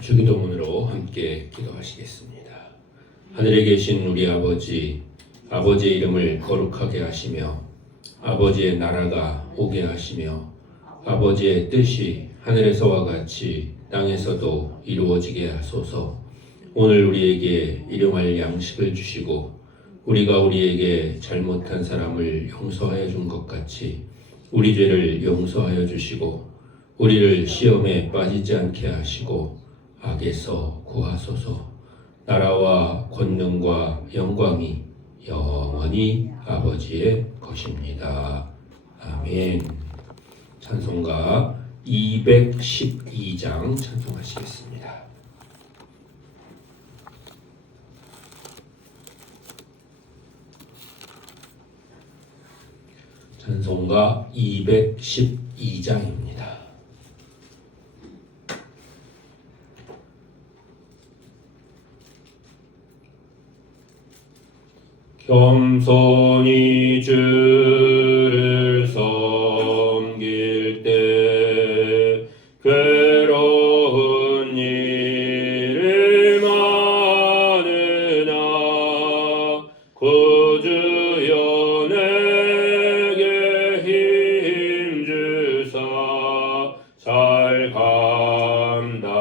주기도문으로 함께 기도하시겠습니다. 하늘에 계신 우리 아버지, 아버지의 이름을 거룩하게 하시며 아버지의 나라가 오게 하시며 아버지의 뜻이 하늘에서와 같이 땅에서도 이루어지게 하소서. 오늘 우리에게 일용할 양식을 주시고 우리가 우리에게 잘못한 사람을 용서하여 준 것 같이 우리 죄를 용서하여 주시고 우리를 시험에 빠지지 않게 하시고 악에서 구하소서. 나라와 권능과 영광이 영원히 아버지의 것입니다. 아멘. 찬송가 212장 찬송하시겠습니다. 찬송가 212장입니다. 겸손히 주를 섬길 때 괴로운 일을 많으나 구주여 내게 힘주사 잘 감당하게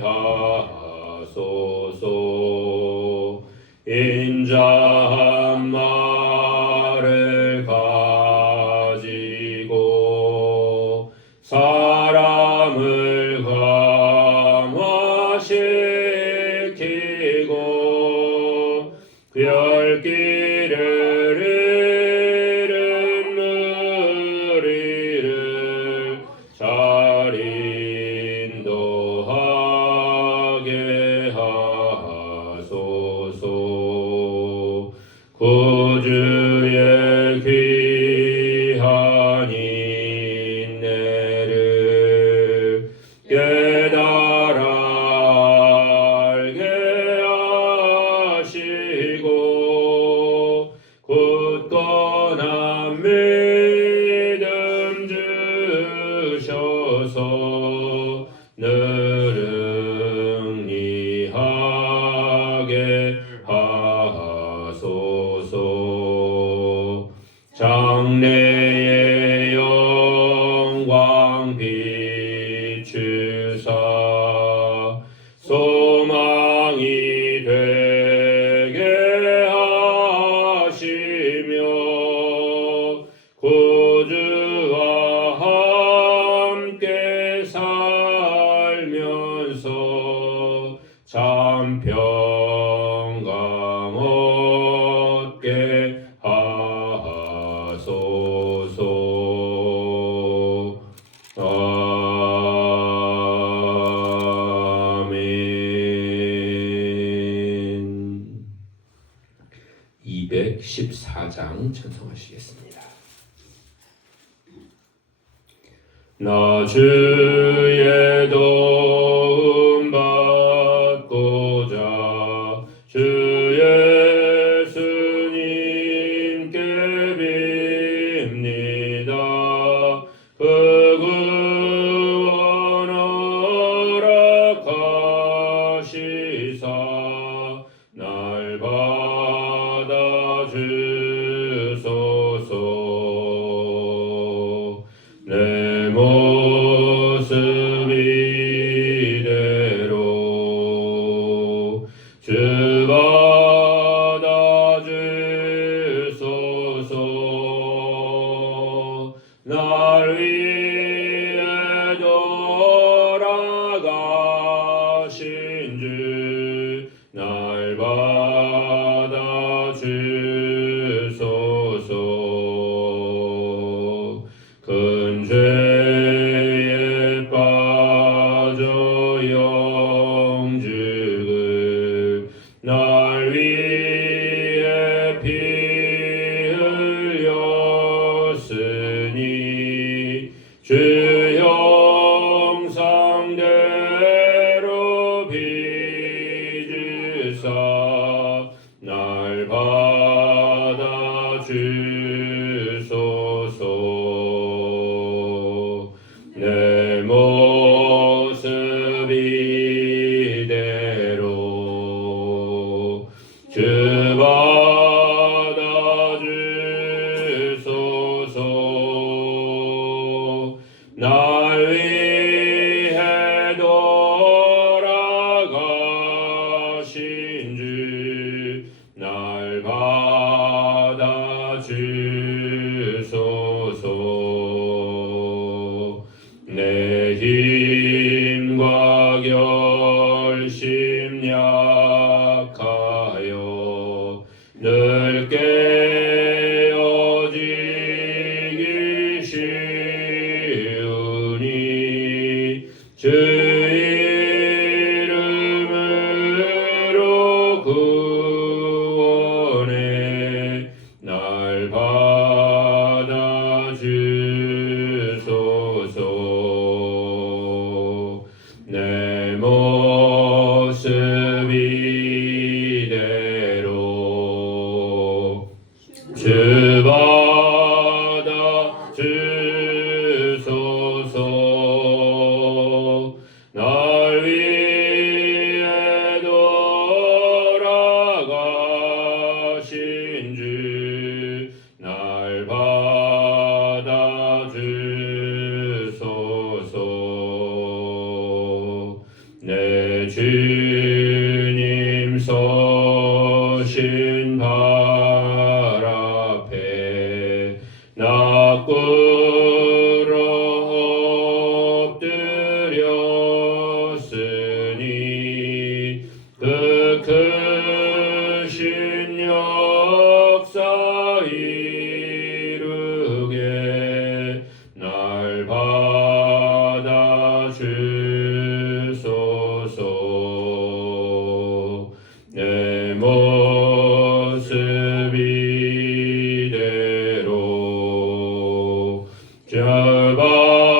하소서. 인자한 말을 가지고 사람을 감화시키고 별길을 잃은 무리를 잘 인도하게 하소서. 구주의 귀한 인내를 깨달아 알게 하시고 굳건한 믿음 주셔서 능히 하게 하소서. 장래의 영광 비추사 소망이 되게 하시며 구주와 함께 살면서 참 평강 얻게 하소서. 아멘. 214장 찬송하시겠습니다. 나 주의 도움 받고자 주 예수님께 빕니다. 그 구원 허락하시사 날 받아 주소서. 내 모습 이대로 주 받아 주소서. 날 위해 돌아가신 주 날 받아 주소서. 큰 죄에 빠져 영죽을 날 위해 피 흘렸으니 주 형상대로 빚으사 날 받아 주소서. 내 모습 날 위해 돌아가신 주 날 받아주소서. 내 힘과 결심 약하여 늘 깨어지기 쉬우니 주 이름으로 구원해 날 받아주소서. 내 모습 이대로 주 받아주소서. 날 위해 돌아가신 주 날 받아주소서. 내 주님 서신 발 앞에 나 꿇어 엎드렸으니 그 크신 역사 이루게 날 받아주소서. 내 모습 이대로 주 받아주소서.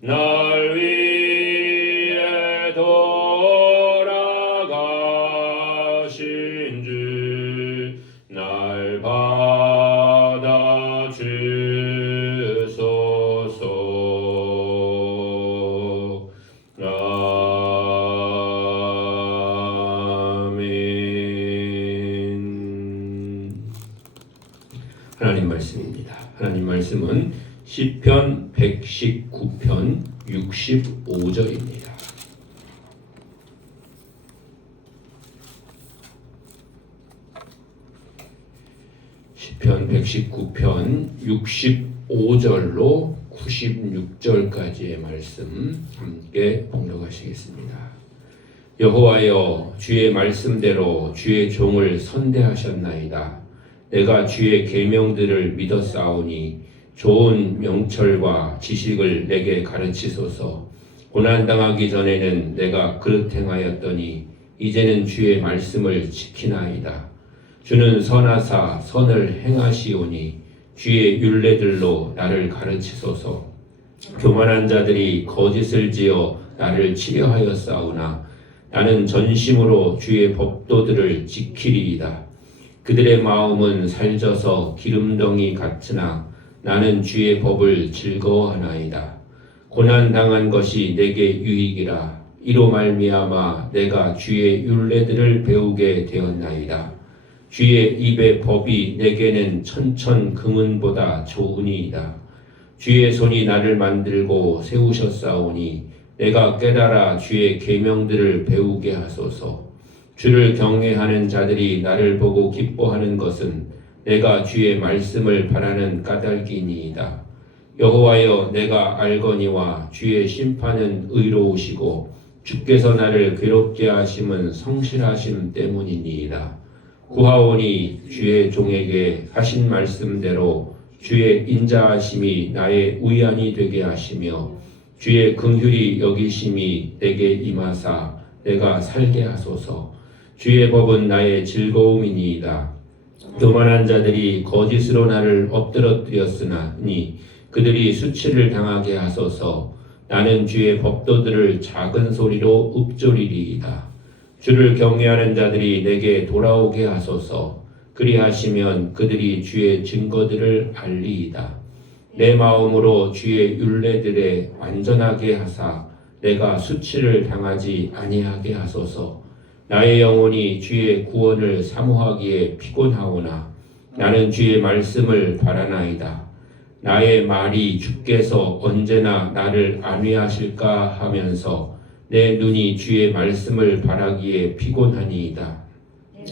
날 위해 돌아가신 주 날 받아주소서. 아멘. 하나님 말씀입니다. 하나님 말씀은 시편 119편 65절입니다. 시편 119편 65절로 96절까지의 말씀 함께 봉독하시겠습니다. 여호와여, 주의 말씀대로 주의 종을 선대하셨나이다. 내가 주의 계명들을 믿었사오니 좋은 명철과 지식을 내게 가르치소서. 고난당하기 전에는 내가 그릇 행하였더니 이제는 주의 말씀을 지키나이다. 주는 선하사 선을 행하시오니 주의 율례들로 나를 가르치소서. 교만한 자들이 거짓을 지어 나를 치려하였사오나 나는 전심으로 주의 법도들을 지키리이다. 그들의 마음은 살쪄서 기름덩이 같으나 나는 주의 법을 즐거워하나이다. 고난당한 것이 내게 유익이라. 이로 말미암아 내가 주의 율례들을 배우게 되었나이다. 주의 입의 법이 내게는 천천 금은보다 좋으니이다. 주의 손이 나를 만들고 세우셨사오니 내가 깨달아 주의 계명들을 배우게 하소서. 주를 경외하는 자들이 나를 보고 기뻐하는 것은 내가 주의 말씀을 바라는 까닭이니이다. 여호와여, 내가 알거니와 주의 심판은 의로우시고 주께서 나를 괴롭게 하심은 성실하심 때문이니이다. 구하오니 주의 종에게 하신 말씀대로 주의 인자하심이 나의 위안이 되게 하시며 주의 긍휼이 여기심이 내게 임하사 내가 살게 하소서. 주의 법은 나의 즐거움이니이다. 교만한 자들이 거짓으로 나를 엎드러뜨렸으니 그들이 수치를 당하게 하소서. 나는 주의 법도들을 작은 소리로 읊조리리이다. 주를 경외하는 자들이 내게 돌아오게 하소서. 그리하시면 그들이 주의 증거들을 알리이다. 내 마음으로 주의 율례들에 완전하게 하사 내가 수치를 당하지 아니하게 하소서. 나의 영혼이 주의 구원을 사모하기에 피곤하오나 나는 주의 말씀을 바라나이다. 나의 말이 주께서 언제나 나를 안위하실까 하면서 내 눈이 주의 말씀을 바라기에 피곤하니이다.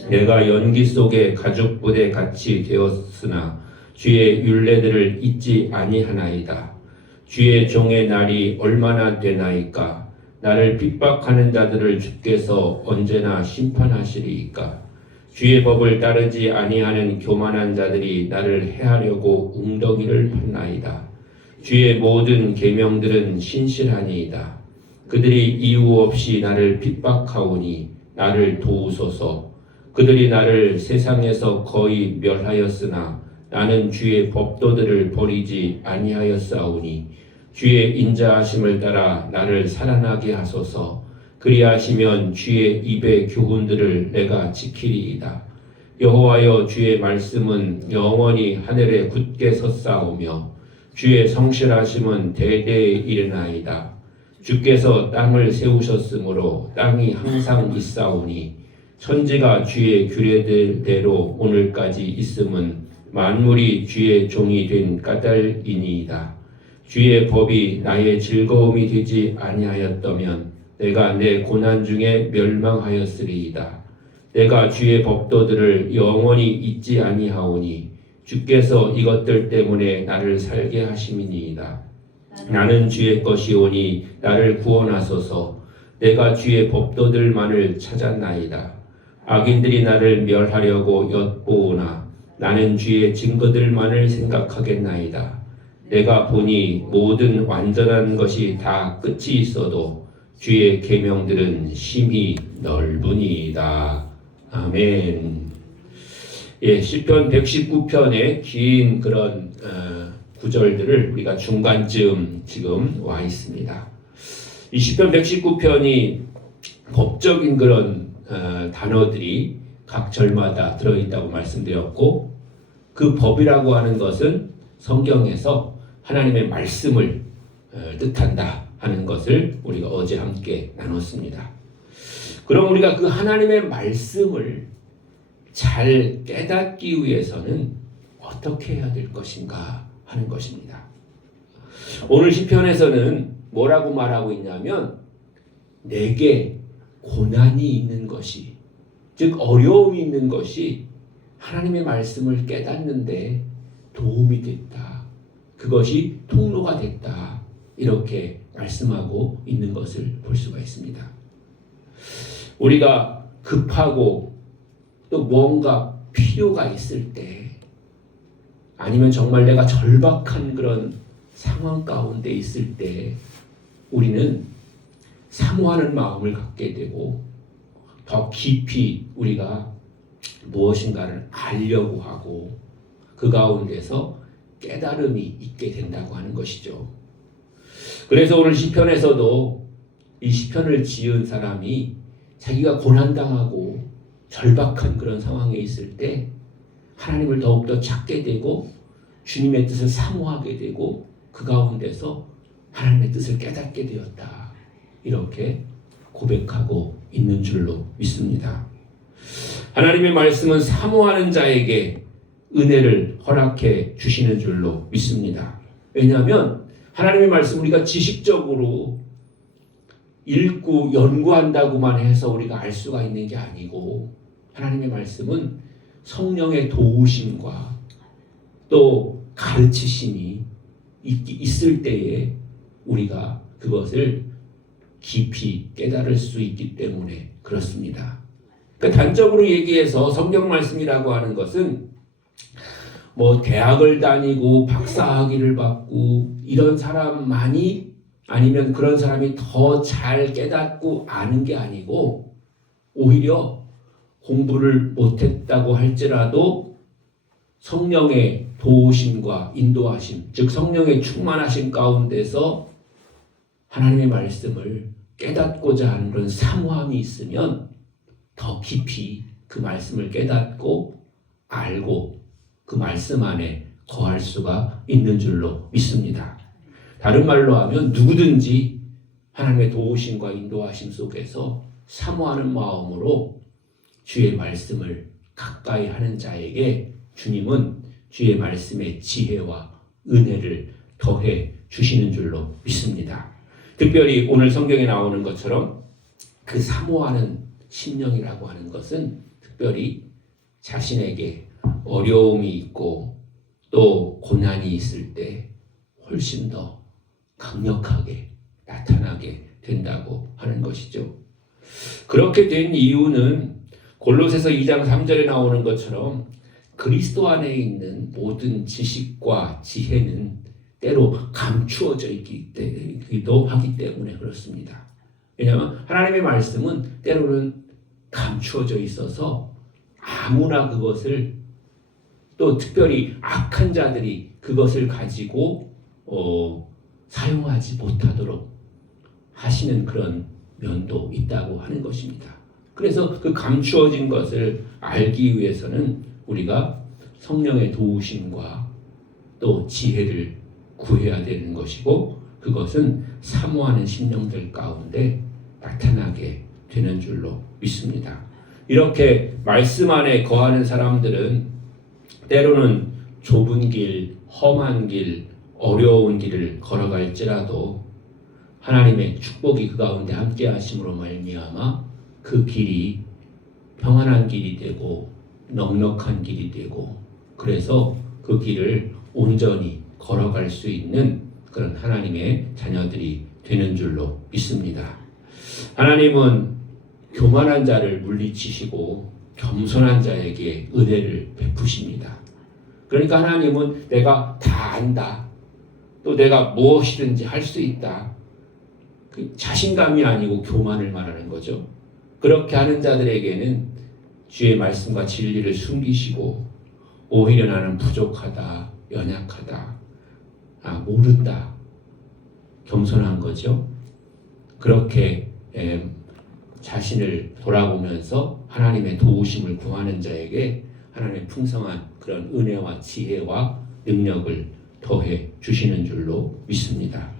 내가 연기 속에 가죽 부대 같이 되었으나 주의 율례들을 잊지 아니하나이다. 주의 종의 날이 얼마나 되나이까? 나를 핍박하는 자들을 주께서 언제나 심판하시리이까? 주의 법을 따르지 아니하는 교만한 자들이 나를 해하려고 웅덩이를 팠나이다. 주의 모든 계명들은 신실하니이다. 그들이 이유 없이 나를 핍박하오니 나를 도우소서. 그들이 나를 세상에서 거의 멸하였으나 나는 주의 법도들을 버리지 아니하였사오니 주의 인자하심을 따라 나를 살아나게 하소서. 그리하시면 주의 입의 교훈들을 내가 지키리이다. 여호와여, 주의 말씀은 영원히 하늘에 굳게 섰사오며 주의 성실하심은 대대에 이르나이다. 주께서 땅을 세우셨으므로 땅이 항상 있사오니 천지가 주의 규례대로 오늘까지 있음은 만물이 주의 종이 된 까닭이니이다. 주의 법이 나의 즐거움이 되지 아니하였다면 내가 내 고난 중에 멸망하였으리이다. 내가 주의 법도들을 영원히 잊지 아니하오니 주께서 이것들 때문에 나를 살게 하심이니이다. 나는 주의 것이오니 나를 구원하소서. 내가 주의 법도들만을 찾았나이다. 악인들이 나를 멸하려고 엿보오나 나는 주의 증거들만을 생각하겠나이다. 내가 보니 모든 완전한 것이 다 끝이 있어도 주의 계명들은 심히 넓으니이다. 아멘. 예, 시편 119편의 긴 그런 구절들을 우리가 중간쯤 지금 와 있습니다. 이 시편 119편이 법적인 그런 단어들이 각 절마다 들어있다고 말씀드렸고, 그 법이라고 하는 것은 성경에서 하나님의 말씀을 뜻한다 하는 것을 우리가 어제 함께 나눴습니다. 그럼 우리가 그 하나님의 말씀을 잘 깨닫기 위해서는 어떻게 해야 될 것인가 하는 것입니다. 오늘 시편에서는 뭐라고 말하고 있냐면, 내게 고난이 있는 것이, 즉 어려움이 있는 것이 하나님의 말씀을 깨닫는데 도움이 됐다. 그것이 통로가 됐다. 이렇게 말씀하고 있는 것을 볼 수가 있습니다. 우리가 급하고 또 뭔가 필요가 있을 때, 아니면 정말 내가 절박한 그런 상황 가운데 있을 때 우리는 사모하는 마음을 갖게 되고 더 깊이 우리가 무엇인가를 알려고 하고 그 가운데서 깨달음이 있게 된다고 하는 것이죠. 그래서 오늘 시편에서도 이 시편을 지은 사람이 자기가 고난당하고 절박한 그런 상황에 있을 때 하나님을 더욱더 찾게 되고 주님의 뜻을 사모하게 되고 그 가운데서 하나님의 뜻을 깨닫게 되었다. 이렇게 고백하고 있는 줄로 믿습니다. 하나님의 말씀은 사모하는 자에게 은혜를 허락해 주시는 줄로 믿습니다. 왜냐하면 하나님의 말씀 우리가 지식적으로 읽고 연구한다고만 해서 우리가 알 수가 있는 게 아니고, 하나님의 말씀은 성령의 도우심과 또 가르치심이 있을 때에 우리가 그것을 깊이 깨달을 수 있기 때문에 그렇습니다. 그러니까 단적으로 얘기해서 성경 말씀이라고 하는 것은 뭐 대학을 다니고 박사학위를 받고 이런 사람만이, 아니면 그런 사람이 더 잘 깨닫고 아는 게 아니고, 오히려 공부를 못했다고 할지라도 성령의 도우심과 인도하심, 즉 성령의 충만하심 가운데서 하나님의 말씀을 깨닫고자 하는 그런 사모함이 있으면 더 깊이 그 말씀을 깨닫고 알고 그 말씀 안에 거할 수가 있는 줄로 믿습니다. 다른 말로 하면 누구든지 하나님의 도우심과 인도하심 속에서 사모하는 마음으로 주의 말씀을 가까이 하는 자에게 주님은 주의 말씀에 지혜와 은혜를 더해 주시는 줄로 믿습니다. 특별히 오늘 성경에 나오는 것처럼 그 사모하는 심령이라고 하는 것은 특별히 자신에게 어려움이 있고 또 고난이 있을 때 훨씬 더 강력하게 나타나게 된다고 하는 것이죠. 그렇게 된 이유는 골로새서 2장 3절에 나오는 것처럼 그리스도 안에 있는 모든 지식과 지혜는 때로 감추어져 있기도 하기 때문에 그렇습니다. 왜냐하면 하나님의 말씀은 때로는 감추어져 있어서 아무나 그것을 또 특별히 악한 자들이 그것을 가지고 사용하지 못하도록 하시는 그런 면도 있다고 하는 것입니다. 그래서 그 감추어진 것을 알기 위해서는 우리가 성령의 도우심과 또 지혜를 구해야 되는 것이고 그것은 사모하는 심령들 가운데 나타나게 되는 줄로 믿습니다. 이렇게 말씀 안에 거하는 사람들은 때로는 좁은 길, 험한 길, 어려운 길을 걸어갈지라도 하나님의 축복이 그 가운데 함께 하심으로 말미암아 그 길이 평안한 길이 되고 넉넉한 길이 되고 그래서 그 길을 온전히 걸어갈 수 있는 그런 하나님의 자녀들이 되는 줄로 믿습니다. 하나님은 교만한 자를 물리치시고 겸손한 자에게 은혜를 베푸십니다. 그러니까 하나님은 내가 다 안다. 또 내가 무엇이든지 할 수 있다. 그 자신감이 아니고 교만을 말하는 거죠. 그렇게 하는 자들에게는 주의 말씀과 진리를 숨기시고 오히려 나는 부족하다, 연약하다, 모른다. 겸손한 거죠. 그렇게 자신을 돌아보면서 하나님의 도우심을 구하는 자에게 하나님의 풍성한 그런 은혜와 지혜와 능력을 더해 주시는 줄로 믿습니다.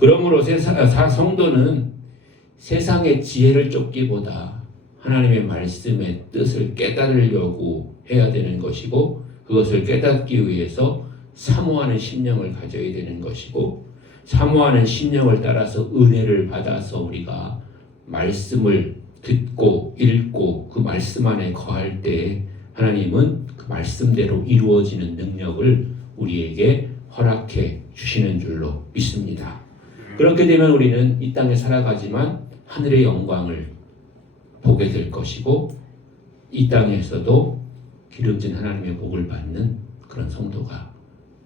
그러므로 성도는 세상의 지혜를 쫓기보다 하나님의 말씀의 뜻을 깨달으려고 해야 되는 것이고 그것을 깨닫기 위해서 사모하는 심령을 가져야 되는 것이고 사모하는 심령을 따라서 은혜를 받아서 우리가 말씀을 듣고 읽고 그 말씀 안에 거할 때 하나님은 그 말씀대로 이루어지는 능력을 우리에게 허락해 주시는 줄로 믿습니다. 그렇게 되면 우리는 이 땅에 살아가지만 하늘의 영광을 보게 될 것이고 이 땅에서도 기름진 하나님의 복을 받는 그런 성도가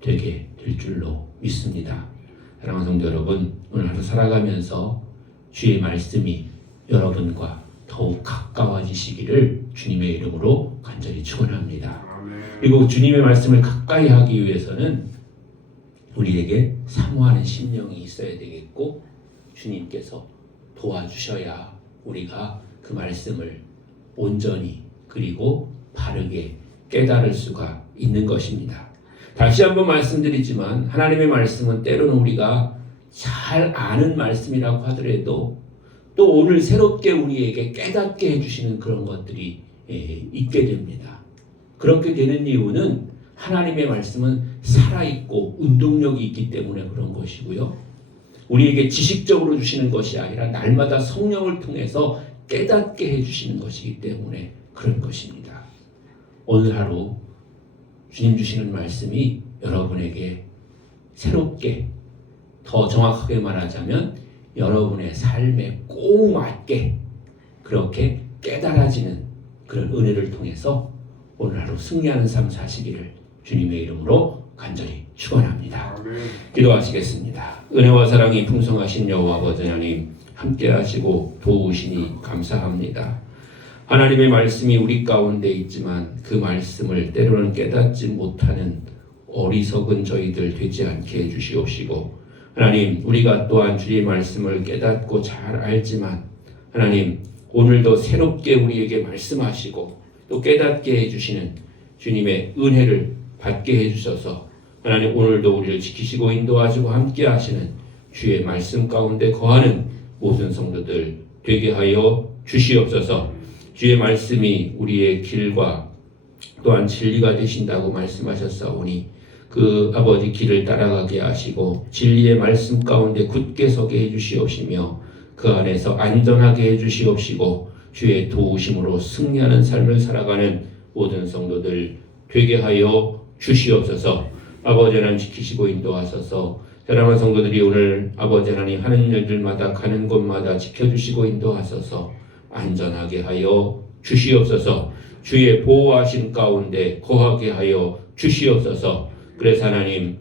되게 될 줄로 믿습니다. 사랑하는 성도 여러분, 오늘 하루 살아가면서 주의 말씀이 여러분과 더욱 가까워지시기를 주님의 이름으로 간절히 축원합니다. 그리고 주님의 말씀을 가까이 하기 위해서는 우리에게 사모하는 심령이 있어야 되겠고 주님께서 도와주셔야 우리가 그 말씀을 온전히 그리고 바르게 깨달을 수가 있는 것입니다. 다시 한번 말씀드리지만 하나님의 말씀은 때로는 우리가 잘 아는 말씀이라고 하더라도 또 오늘 새롭게 우리에게 깨닫게 해주시는 그런 것들이 있게 됩니다. 그렇게 되는 이유는 하나님의 말씀은 살아있고 운동력이 있기 때문에 그런 것이고요. 우리에게 지식적으로 주시는 것이 아니라 날마다 성령을 통해서 깨닫게 해주시는 것이기 때문에 그런 것입니다. 오늘 하루 주님 주시는 말씀이 여러분에게 새롭게 더 정확하게 말하자면 여러분의 삶에 꼭 맞게 그렇게 깨달아지는 그런 은혜를 통해서 오늘 하루 승리하는 삶 사시기를 주님의 이름으로 간절히 축원합니다. 기도하시겠습니다. 은혜와 사랑이 풍성하신 여호와 아버지 하나님 함께 하시고 도우시니 감사합니다. 하나님의 말씀이 우리 가운데 있지만 그 말씀을 때로는 깨닫지 못하는 어리석은 저희들 되지 않게 해주시옵시고 하나님 우리가 또한 주의 말씀을 깨닫고 잘 알지만 하나님 오늘도 새롭게 우리에게 말씀하시고 또 깨닫게 해주시는 주님의 은혜를 받게 해주셔서 하나님 오늘도 우리를 지키시고 인도하시고 함께 하시는 주의 말씀 가운데 거하는 모든 성도들 되게 하여 주시옵소서. 주의 말씀이 우리의 길과 또한 진리가 되신다고 말씀하셨사오니 그 아버지 길을 따라가게 하시고 진리의 말씀 가운데 굳게 서게 해주시옵시며 그 안에서 안전하게 해주시옵시고 주의 도우심으로 승리하는 삶을 살아가는 모든 성도들 되게 하여 주시옵소서. 아버지 하나님 지키시고 인도하소서. 사랑하는 성도들이 오늘 아버지 하나님 하는 일들마다 가는 곳마다 지켜주시고 인도하소서. 안전하게 하여 주시옵소서. 주의 보호하신 가운데 거하게 하여 주시옵소서. 그래서 하나님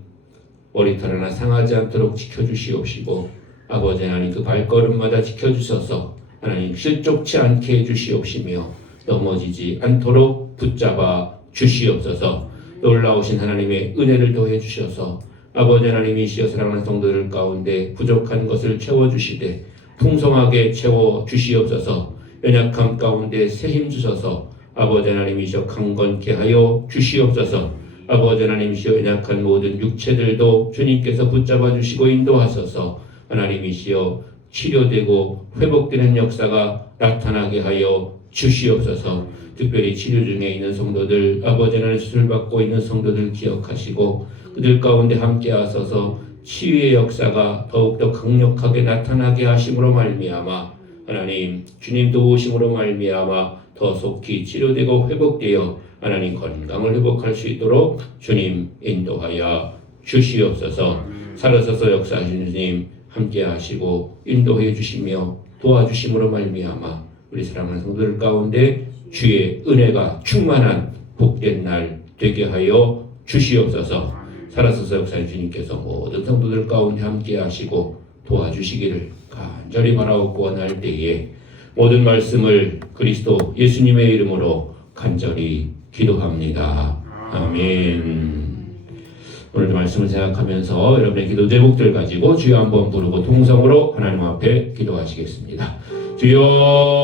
머리털 하나 상하지 않도록 지켜주시옵시고 아버지 하나님 그 발걸음마다 지켜주셔서 하나님 실족치 않게 해주시옵시며 넘어지지 않도록 붙잡아 주시옵소서. 놀라우신 하나님의 은혜를 더해 주셔서 아버지 하나님이시여 사랑하는 성도들 가운데 부족한 것을 채워주시되 풍성하게 채워주시옵소서. 연약함 가운데 새 힘 주셔서 아버지 하나님이시여 강건케 하여 주시옵소서. 아버지 하나님이시여 연약한 모든 육체들도 주님께서 붙잡아 주시고 인도하소서. 하나님이시여 치료되고 회복되는 역사가 나타나게 하여 주시옵소서. 특별히 치료 중에 있는 성도들 아버지 하나님 수술받고 있는 성도들 기억하시고 그들 가운데 함께 하소서. 치유의 역사가 더욱더 강력하게 나타나게 하심으로 말미암아 하나님 주님 도우심으로 말미암아 더 속히 치료되고 회복되어 하나님 건강을 회복할 수 있도록 주님 인도하여 주시옵소서. 살아서서 역사하시는 주님 함께 하시고 인도해 주시며 도와주심으로 말미암아 우리 사랑하는 성도들 가운데 주의 은혜가 충만한 복된 날 되게 하여 주시옵소서. 살아서서 역사하신 주님께서 모든 성도들 가운데 함께 하시고 도와주시기를 간절히 바라옵고 원할 때에 모든 말씀을 그리스도 예수님의 이름으로 간절히 기도합니다. 아멘. 오늘도 말씀을 생각하면서 여러분의 기도 제목들 가지고 주여 한번 부르고 통성으로 하나님 앞에 기도하시겠습니다. 주여